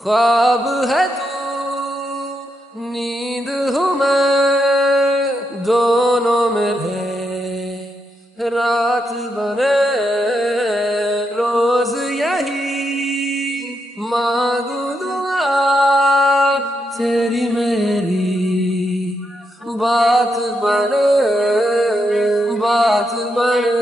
ख्वाब है तू नींद हूँ मैं, दोनों मेरे रात बने रोज यही मांगू दुआ तेरी मेरी बात बने बात बने।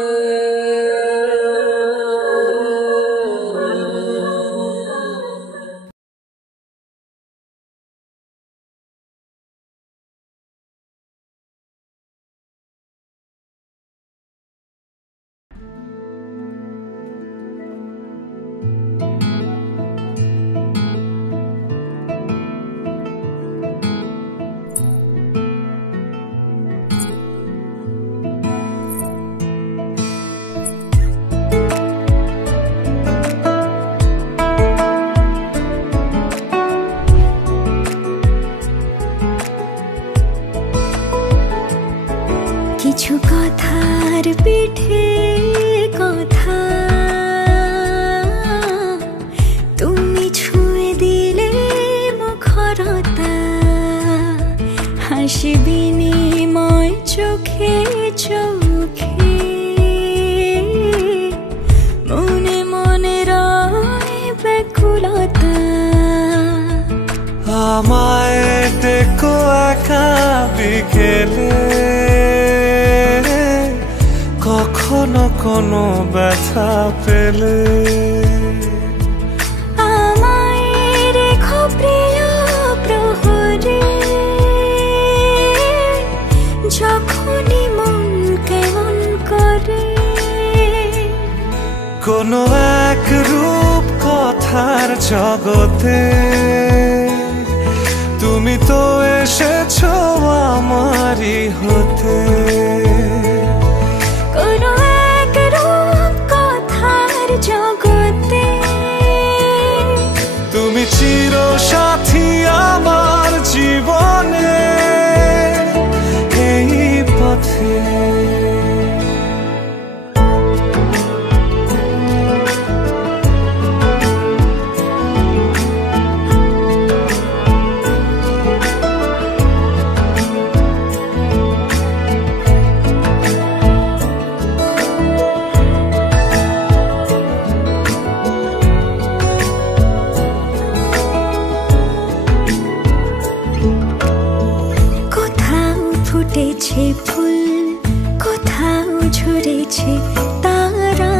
কিছু কথার পিঠে কথা তুমি ছুঁয়ে দিলে মুখরতা, হাসি বিনিময় চোখে চোখে, মনে মনে রয় ব্যাকুলতা। আমায় ডেকো একা বিকেলে, কখনো কোনো ব্যথা পেলে আমায় রেখো প্রিয় প্রহরে, যখনই মন কেমন করে। কোনো এক রূপ কথার জগতে তুমি তো এসেছো আমারই হতে। কোনো এক রূপ কথার জগতে তুমি চির সাথী আমার জীবনে এই পথে। ফুটেছে ফুল, কোথাও ঝরেছে তারা,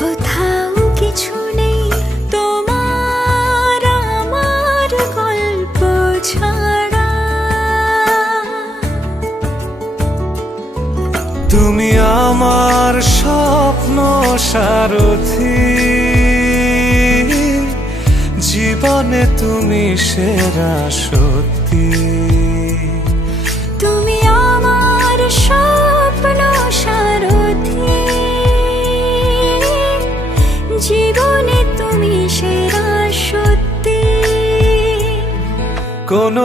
কোথাও কিছু নেই তোমার আমার গল্প ছাড়া। তুমি আমার স্বপ্ন সারথি, জীবনে তুমি সেরা সত্যি। তুমি আমার স্বপ্ন সারথি, জীবনে তুমি সেরা সত্যি। কোনো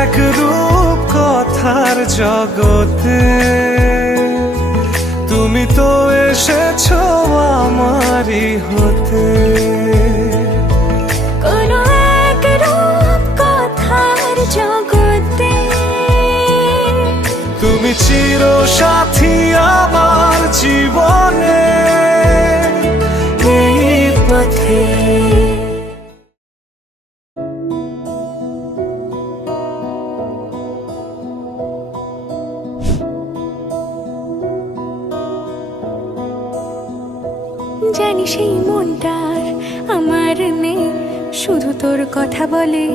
এক রূপ কথার জগতে তুমি তো এসেছো আমারই হতে। কোনো এক রূপ কথার জগতে তুমি চির সাথী আমার জীবনে এই পথে। জানি সেই মনটার আমার নেই, শুধু তোর কথা বলে।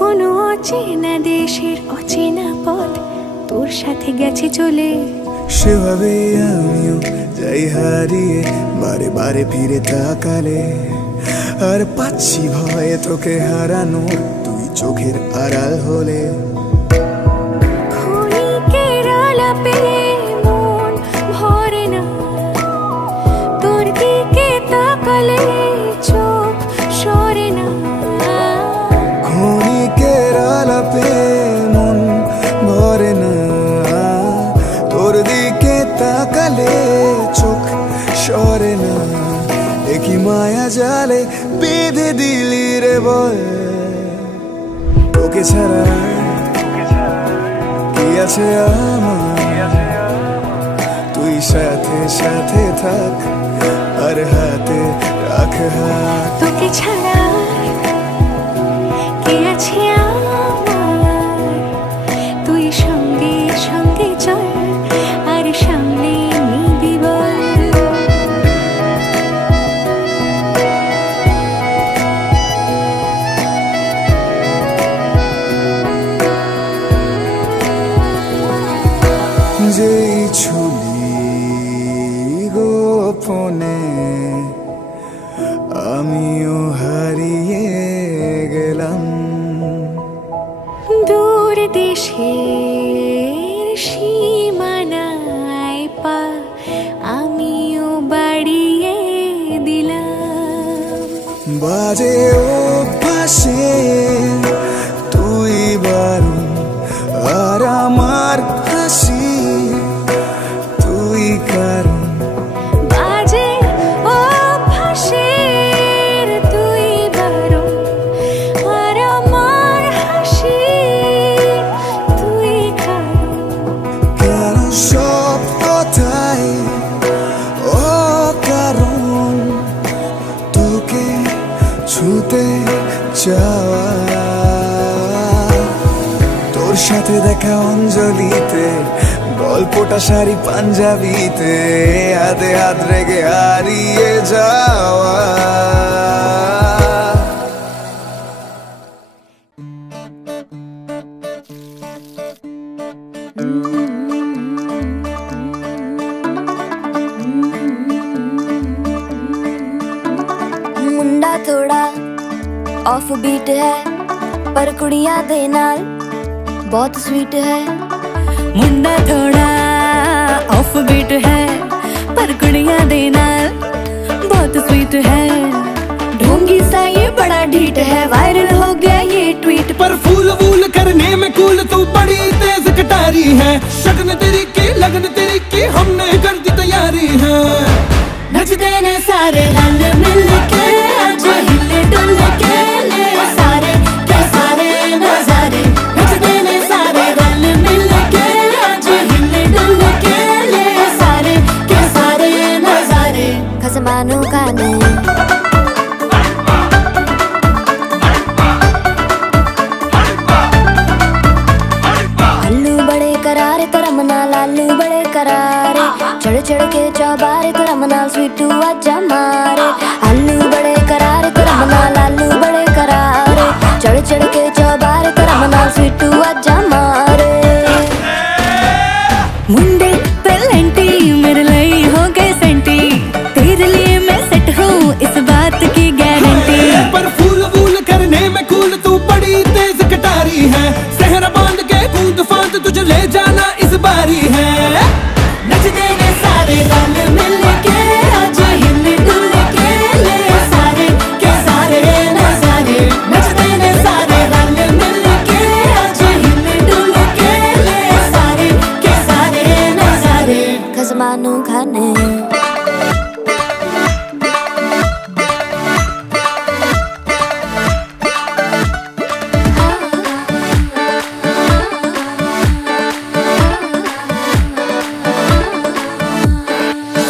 কোনো অচেনা দেশের অচেনা পথ তোর সাথে গেছে চলে। সেভাবে আমিও যাই হারিয়ে বারে বারে ফিরে তাকালে, আর পাচ্ছি ভয়ে তোকে হারানো, তুই চোখের আড়াল হলে। ক্ষণিকের আলাপে মন ভরে না, তোর দিকে তাকালে চোখ সরে না। ক্ষণিকের আলাপে মন ভরে না, তোর দিকে তাকালে চোখ সরে না। একই মায়া জালে বেঁধে দিলি রে বল তোকে ছাড়া কি আছে আমার তুই সাথে সাথে থাক আর হাতে রাখ হাত তোকে ছাড়া কে আছে আমার তুই সঙ্গে সঙ্গে চল আর সামনে নিবি বল যেই ছুলি গোপনে আমিও হারিয়ে গেলাম দূর দেশের সীমানায় পা আমিও বাড়িয়ে দিলাম বাজে অভ্যাসে তুই বারণ আর আমার হাসি তুই কারণ বাজে অভ্যাসের তুই বারণ আর আমার হাসি তুই কারণ কেন সব কথাই অকারণ তোকে ছুতে চাওয়া তোর সাথে দেখা অঞ্জলিতে গল্পটা শাড়ি পাঞ্জাবিতে হাতে হাত রেখে হারিয়ে যাওয়া मुंडा थोड़ा ऑफ बीट है पर कुड़ियां दे नाल बहुत स्वीट है मुंडा थोड़ा ऑफ बीट है पर कुड़ियां दे नाल बहुत स्वीट है ढोंगी सा ये बड़ा ढीठ है वायरल हो गया ये ट्वीट पर फूल वूल करने में कूल तू बड़ी तेज कटारी है शगन तेरी की लगन तेरी की हमने कर दी तैयारी है नचते ने सारे रल मिल के आज हिले डुल के ले सारे के सारे नजारे नचते ने सारे रल मिल के आज हिले डुल के ले सारे के सारे नजारे खसमानू खाने आलू बड़े करारे तो रमना लालू बड़े करारे चढ़ चढ़ के चौबारे तो रमना स्वीटू आजा मारे आलू बड़े करारे तो रमना लालू बड़े करारे चढ़ चढ़ के चौबारे तो रमना स्वीटू आजा मारे मुंडे पेलेंटी मेरे लिए हो गए सेंटी तेरे लिए मैं सेट हूँ इस बात की गारंटी पर फूल वूल करने में कूल तू बड़ी तेज कटारी है सहरा बांध के कूद फांद तुझे ले जाना इस बारी है नचते ने सारे रल मिल के आज हिल डुल के ले सारे के सारे नजारे नचते ने सारे रल मिल के आज हिल डुल के ले सारे के सारे नजारे खसमानू खाने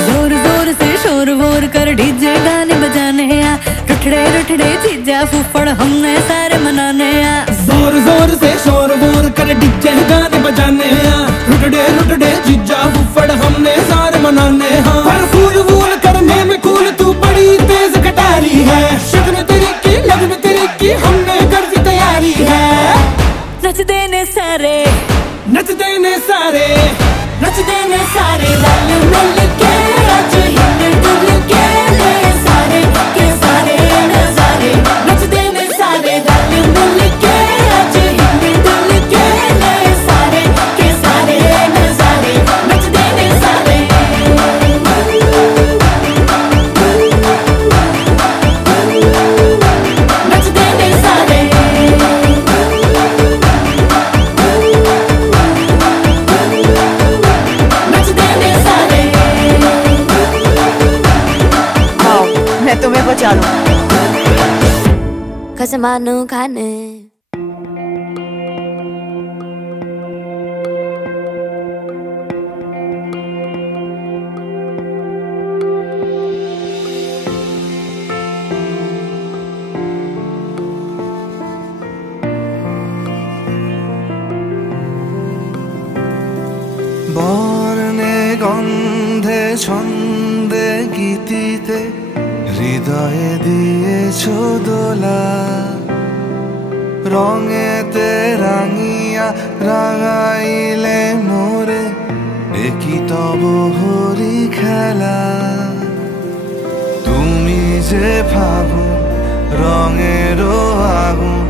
जोर जोर से शोर वोर कर डीजे गाने बजाने आ रुठड़े रुठड़े चीजा फूफड़ हमने सारे मनाने आ जोर जोर से शोर वोर कर डीजे गाने बजाने हैं रुटड़े रुटड़े जीजा फुफड़ हमने सारे मनाने हैं पर फूल वूल करने में कूल तू बड़ी तेज कटारी है शगन तेरी की लगन तेरी की हमने कर दी तैयारी है नचते ने सारे नचते ने सारे नचते ने सारे रल मिल के आज हिल डुल के ले सारे के सारे नजारे नचते ने सारे रल मिल के आज हिल डुल के ले सारे के सारे नजारे नचते ने सारे नचते ने सारे नचते ने सारे 'cause of my new kindness. বর্ণে গন্ধে ছন্দে গীতিতে হৃদয়ে দিয়েছো দোলা, রঙেতে রাঙিয়া রাঙাইলে মোরে একই তব হরি খেলা। তুমি যে ফাগুন রঙেরও আগুন,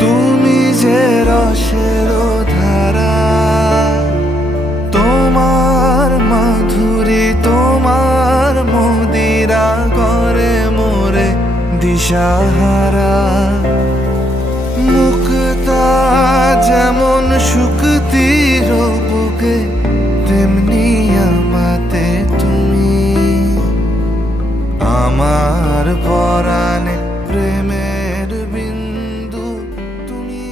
তুমি যে রসেরও ধারা, তোমার মাধুরী তোমার মদিরা করে মোরে দিশাহারা। মুক্তা যেমন শুকতির বুকে, তেমনি আমাতে তুমি, আমার পরাণে প্রেমের বিন্দু তুমি,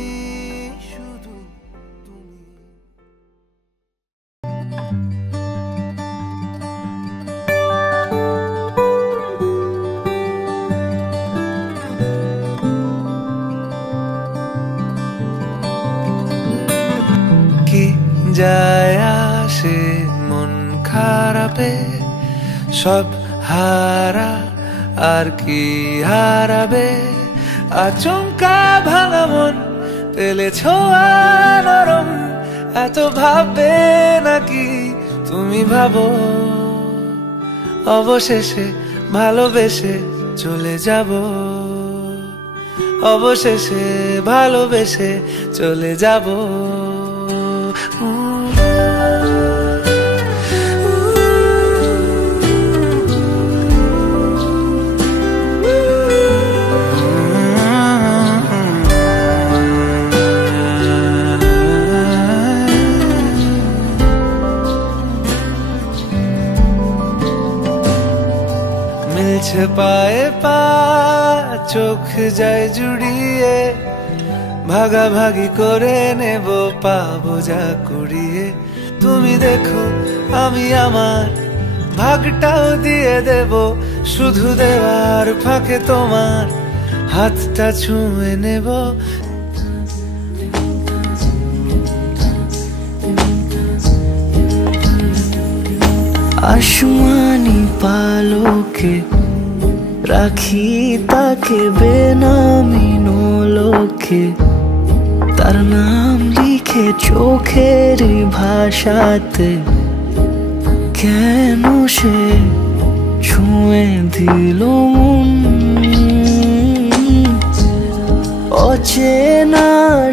শুধু তুমি। কি যায় আসে মন খারাপে, সব হারা আর কি হারাবে। আচমকা ভাঙা মন পেলে ছোঁয়া নরম, এত ভাববে নাকি তুমি ভাবো। অবশেষে ভালোবেসে চলে যাব, অবশেষে ভালোবেসে চলে যাব। মিলছে পায়ে পা, চোখ যায় জুড়িয়ে, ভাগাভাগি করে নেব পাবো যা কুড়িয়ে। তুমি দেখো আমি আমার ভাগটাও দিয়ে দেব, শুধু দেওয়ার ফাঁকে তোমার হাতটা ছুঁয়ে নেব। আসমানি পালকে রাখি তাকে বেনামি নোলকে, তার নাম লিখে চোখের ভাষাতে, কেন সে ছুঁয়ে দিল মন। অচেনা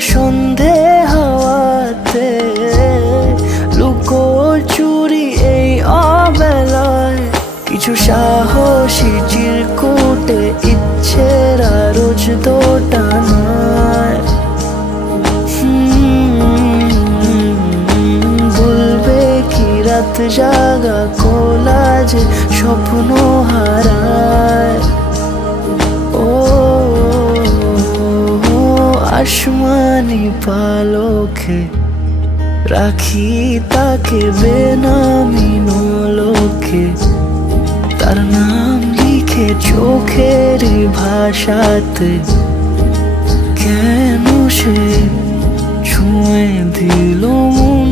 সন্ধে হাওয়াতে লুকোচুরি এই অবেলায়, কিছু সাহসী চিরকুটে ইচ্ছের রোজ দোটানায়। বলবে কি রাত জাগা কোলাজে স্বপ্ন হারায়। ও আসমানি পালকে রাখি তাকে বেনামি নোলকে, তার নাম লিখে চোখের ভাষাতে, কেন সে ছুঁয়ে দিল মন।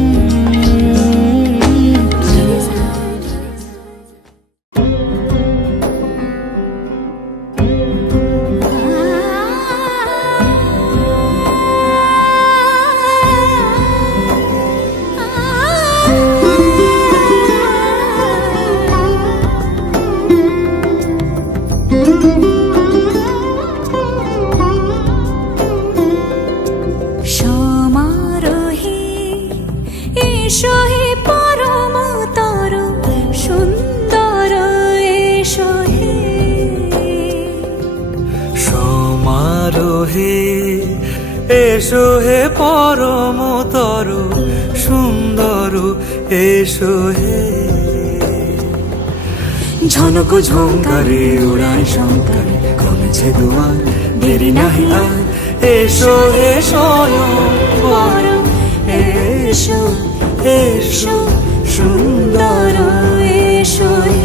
এসো হে পরমতর সুন্দর, এসো হে। ঝনক ঝঙ্কারে উড়ায় শঙ্কারে, কমেছে দুয়ার দেরি নাহি আর এসো এসো পরো এসো এসো সুন্দর এসো হে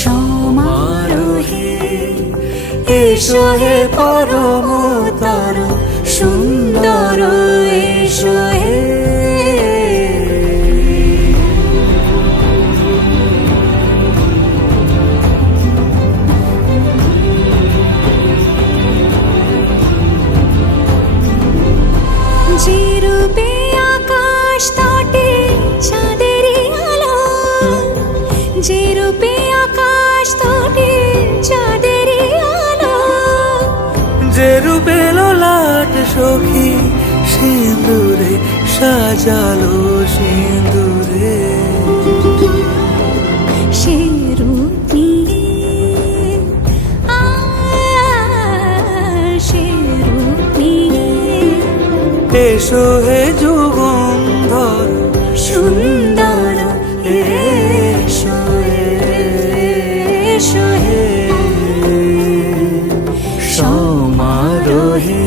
সমারোহে এসো হে পরমতর সুন্দর এসো হে যে রূপে আকাশ তটে চাঁদেরই আলো, যে রূপে আকাশ তটে চাঁদেরই আলো, যে রূপে ললাট সখী সিঁদুরে সাজালো সিঁদুরে সে রূপ নিয়ে সে রূপ নিয়ে এসো হে যুগন্ধর সুন্দর এসো এসো হে সমারোহে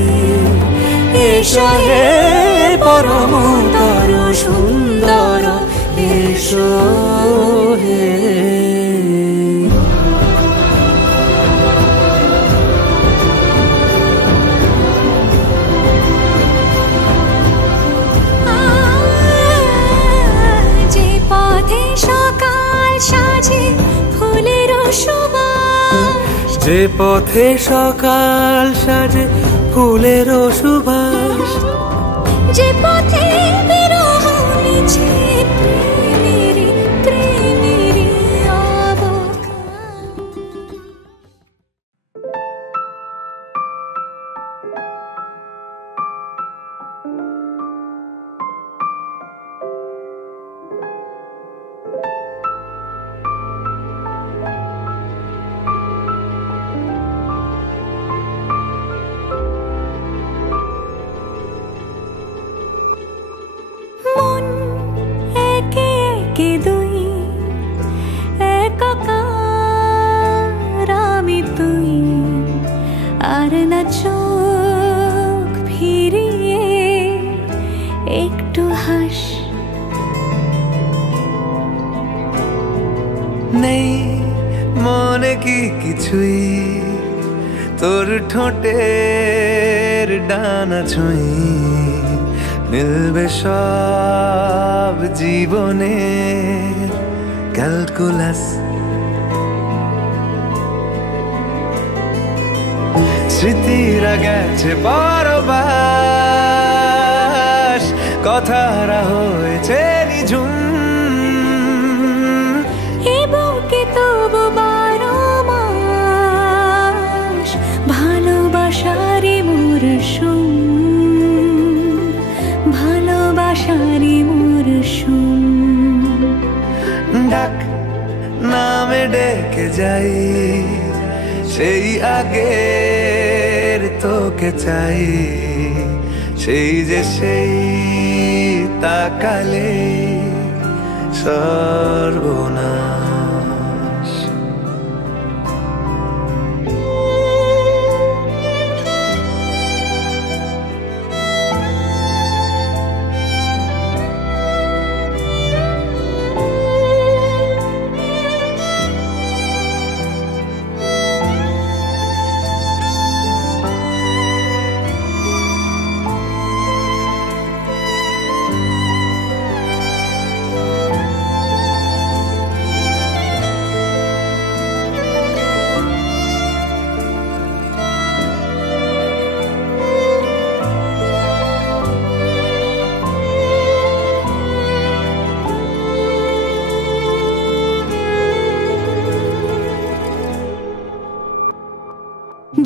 এসো হে পরমতর সুন্দর এসো হে যে পথে সকাল সাজে ফুলের সুবাস, যে পথে সকাল সাজে ফুলের সুবাস, যে পথে বিরহ মিছে প্রেমেরই প্রেমেরই অবকাশ। মন একে একে দুই একাকার আমি তুই, আর না চোখ ফিরিয়ে একটু হাস। নেই মনে কি কিছুই তোর ঠোঁটের ডানা ছুঁই মিলবে সব জীবনের ক্যালকুলাস। স্মৃতিরা গেছে পরবাস, কথারা হয়েছে নিঝুম, এ বুকে তবু 12 মাস ভালোবাসারই মরশুম, ভালোবাসারই মরশুম। ডাক নামে ডেকে যাই সেই আগের তোকে চাই, সেই যে সেই তাকালে সর্বনাশ।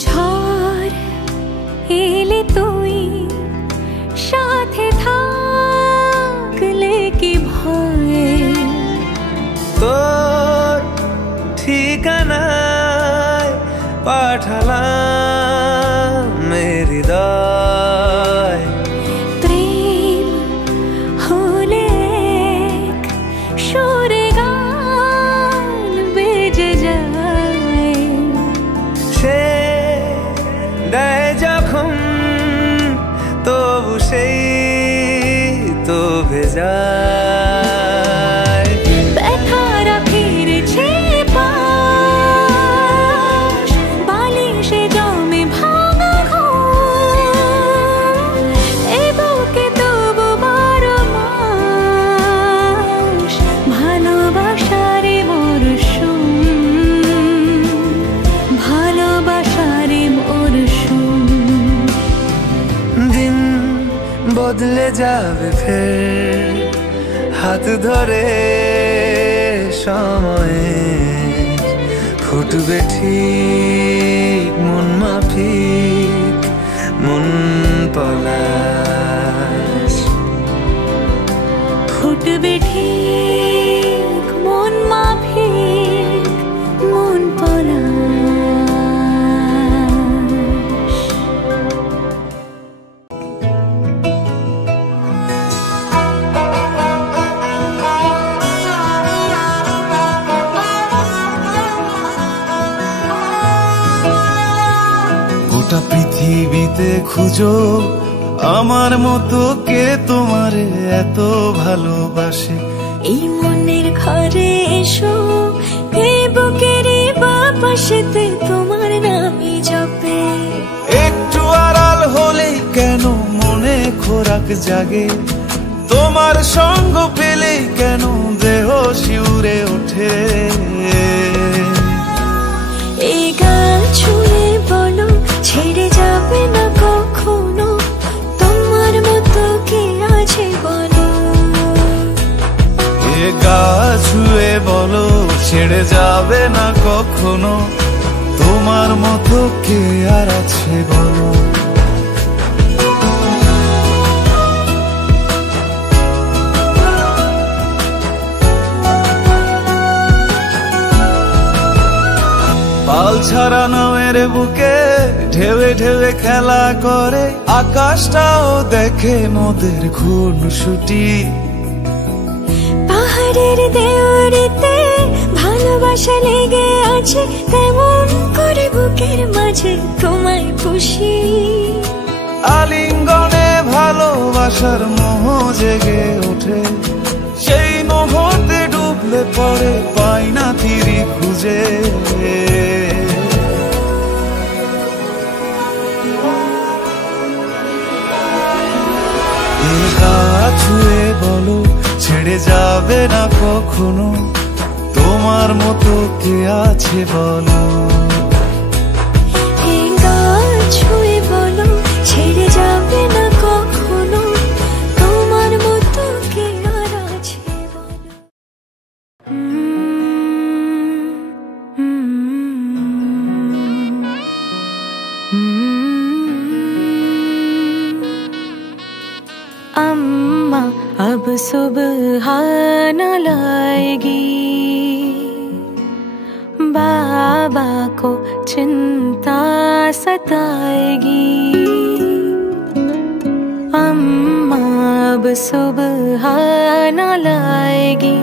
ঝড় এলে তুই সাথে থাকলে কি ভয়, তোর ঠিকানায় পাঠালাম হৃদয়। প্রেম হলে এক সুরে গান বেজে যায়, সে চলে যাবে ফের হাত ধরে সময়ে ফুটবে ঠিক মন মাফিক মন পলাশ ফুটবে ঠিক মন মাফিক মন পলাশ। গোটা পৃথিবীতে খুঁজো আমার মতো কে তোমারে এত ভালোবাসে। এই মনের ঘরে এসো, এই বুকের বাপাশেতে তোমার নামই জপে। একটু আড়াল হলেই কেন মনে খোরাক জাগে, তোমার সঙ্গ পেলেই কেন দেহ শিউরে ওঠে। এই গা ছুঁয়ে বলো ছেড়ে যাবে না কখনো, তোমার মতো কে আছে বলো। এ গা ছুঁয়ে বলো ছেড়ে যাবে না কখনো, তোমার মতো কে আর আছে বলো। পাল ছাড়া নামের বুকে ঢেউে ঢেউে খেলা করে, আকাশটাও দেখে মোদের খুনসুটি। পাহাড়ের দেওয়ারিতে ভালোবাসা লেগে আছে, তেমন করে বুকের মাঝে তোমায় খুশি। আলিঙ্গনে ভালোবাসার মোহ জেগে ওঠে, সেই মোহতে ডুবলে পড়ে পাই না তীরি খুঁজে। গা ছুঁয়ে বলো ছেড়ে যাবে না কখনো, তোমার মতো কে আছে বলো। এই গা ছুঁয়ে বলো ছেড়ে যাবে না কখনো, তোমার মতো কে আর আছে বলো। अम्मा अब सुबह न लाएगी, बाबा को चिंता सताएगी। अम्मा अब सुबह न लाएगी,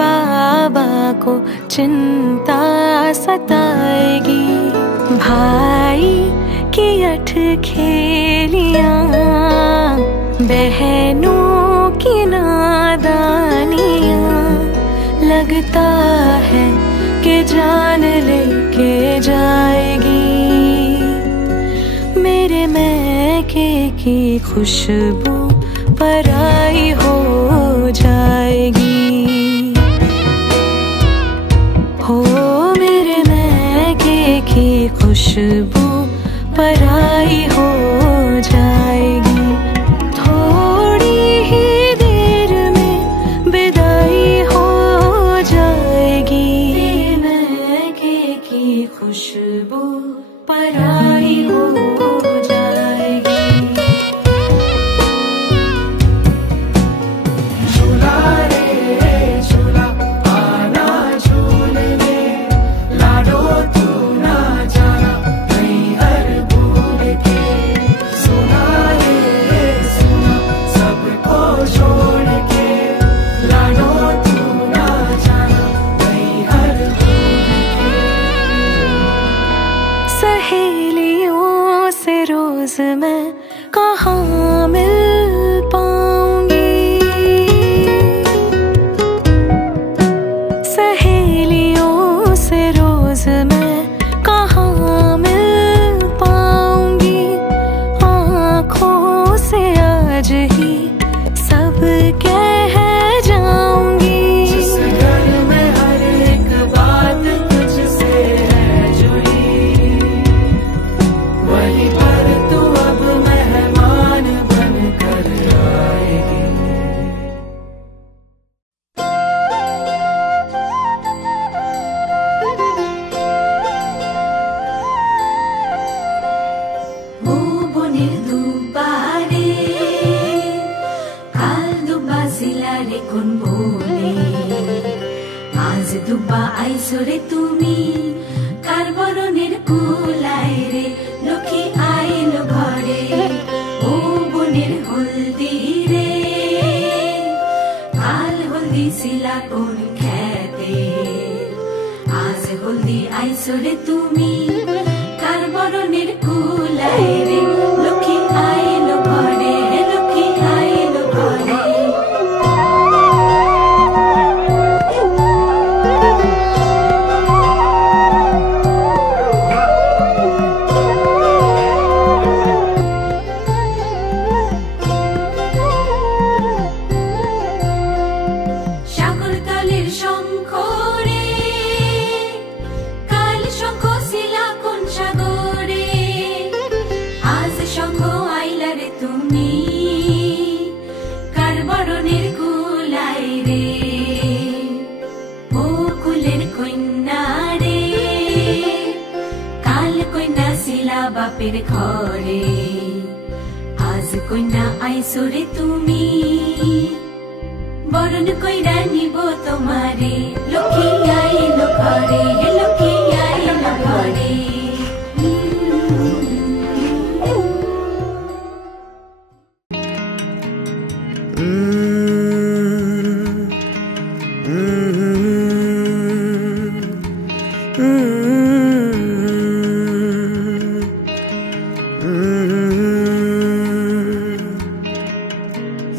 बाबा को चिंता सताएगी। भाई की अठ खेलियां, बहनों की नादानियां, लगता है कि जान लेके जाएगी। मेरे मैके की खुशबू पराई हो जाएगी। हो मेरे मैके की खुशबू पराई हो जाएगी। थोड़ी ही देर में विदाई हो जाएगी। मैके की खुशबू पराई हो जाएगी। झूला रे झूला आना झूलने, लाडो तू ना जाना कहीं हर भूल के। सुना रे सुना सबको छोड़ के, लाडो तू ना जाना कहीं हर भूल के। सहेलियों से रोज मैं कहाँ मिल पाऊंगी। सहेलियों से रोज मैं कहाँ मिल पाऊंगी। आँखों से आज ही सब कह जाऊंगी। जिस घर में हर एक बात तुझसे है जुड़ी, वहीं पर तू अब मैं আইসরে তুমি কার বরণের কুলায় রে লক্ষ্মী আইল ঘরে ও বনের হলদি রে কাল হলদি শিলা কোন খেতে আজ হলদি আইসরে তুমি কার বরণের কুলায় রে লক্ষ্মী আইল ঘরে লক্ষ্মী আইল ঘরে বাপের ঘরে আজ কইনা আইসরে তুমি বরণ কইরা নিব তোমারে লক্ষ্মী আইল ঘরে লক্ষ্মী আইল ঘরে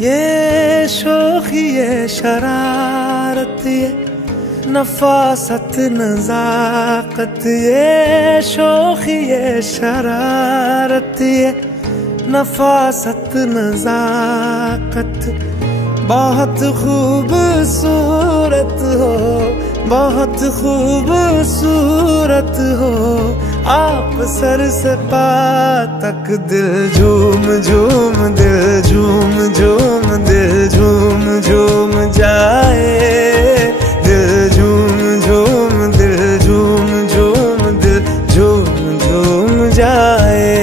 ये शोखी ये शरारत ये नफासत नजाकत ये शोखी ये शरारत ये नफासत नजाकत बहुत खूबसूरत हो बहुत खूबसूरत हो आप सर से पा तक दिल झूम झूम दिल झूम झूम दिल झूम झूम जाए दिल झूम झूम दिल झूम झूम दिल झूम झूम जाए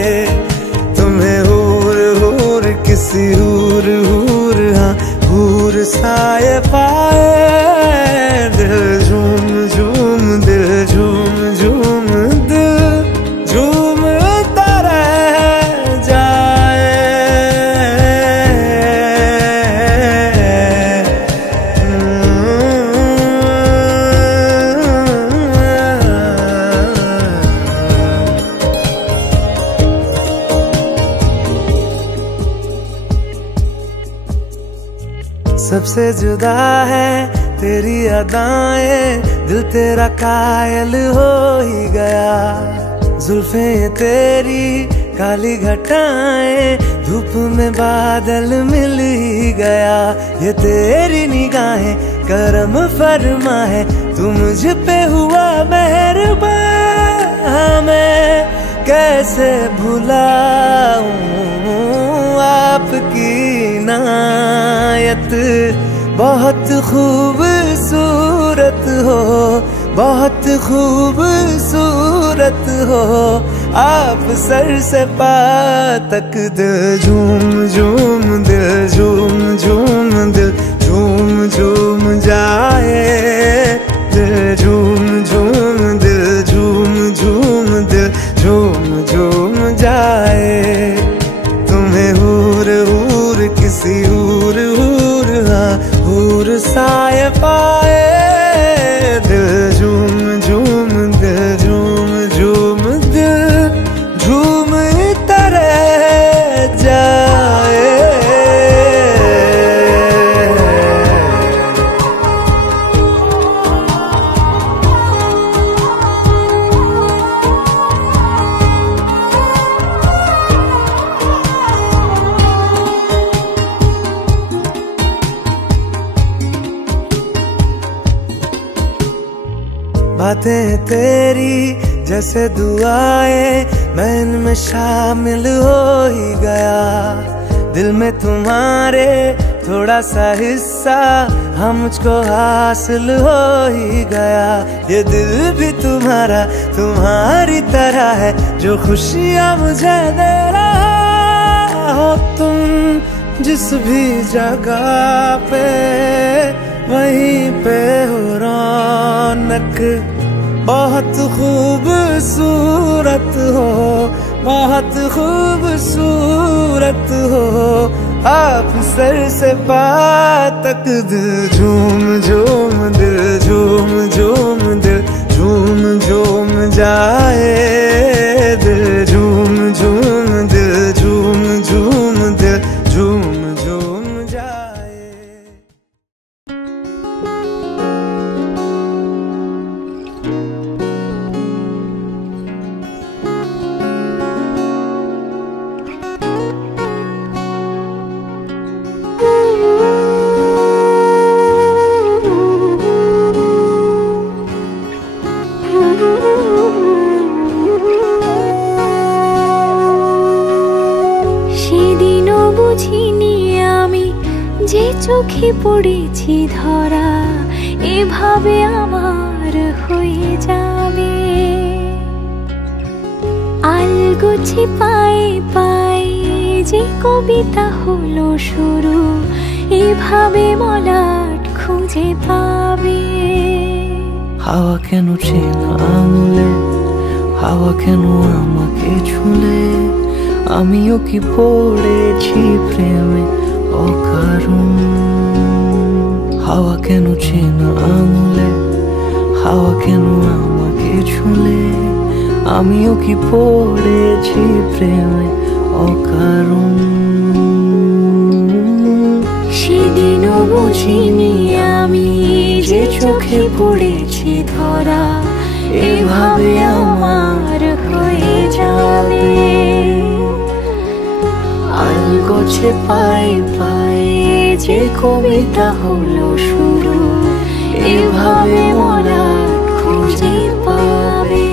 तुम्हें हूर हूर किसी हूर हूर हाँ हूर साए पाए दिल झूम झूम दिल झूम झूम दिल झूमता रह जाए सबसे जुदा है तेरी अदाएं दिल तेरा कायल हो ही गया जुल्फे तेरी काली घटाएं धूप में बादल मिल ही गया ये तेरी निगाहें करम फरमा है तू मुझ पे हुआ मेहरबान मैं कैसे भुलाऊं आपकी इनायत बहुत खूबसूरत हो बहुत खूबसूरत हो आप सर से पा तक दिल झूम झूम दिल झूम झूम दिल झूम झूम जाए दिल झूम झूम दिल झूम झूम दिल झूम झूम जाए तुम्हें हूर हूर किसी हूर हूर हाँ हूर साए पाए दिल झूम झूम दिल झूम झूम दिल झूम तरह जाए बातें तेरी जैसे दुआएं मैं इनमें शामिल हो ही गया दिल में तुम्हारे थोड़ा सा हिस्सा हम मुझको हासिल हो ही गया ये दिल भी तुम्हारा तुम्हारी तरह है जो खुशियाँ मुझे दे रहा हो तुम जिस भी जगह पे वहीं पे हो रौनक बहुत खूबसूरत हो, बहुत खूबसूरत हो, आप सर से पाँव तक दिल झूम झूम, दिल झूम झूम, दिल झूम झूम जाए, दिल झूम झूम, दिल झूम झूम, दिल झूम झूम जाए। সেদিনও বুঝিনি আমি যে চোখে পড়েছি ধরা এভাবে আমার হয়ে যাবে। আলগোছে পায়ে পায়ে যে কবিতা হলো শুরু এভাবে মলাট খুঁজে পাবে। হাওয়া কেন চেনা আঙুলে, হাওয়া কেন আমাকে ছুলে, আমিও কি পড়েছি প্রেমে অকারণ। হাওয়া কেন চেনা আঙুলে, হাওয়া কেন আমাকে ছুলে, আমিও কি পড়েছি প্রেমে অকারণ। সেদিনও বুঝিনি আমি যে চোখে পড়েছি ধরা এভাবে আমার হয়ে যাবে। আলগোছে পায়ে পায়ে যে কবিতা হলো শুরু এভাবে মলাট খুঁজে পাবে।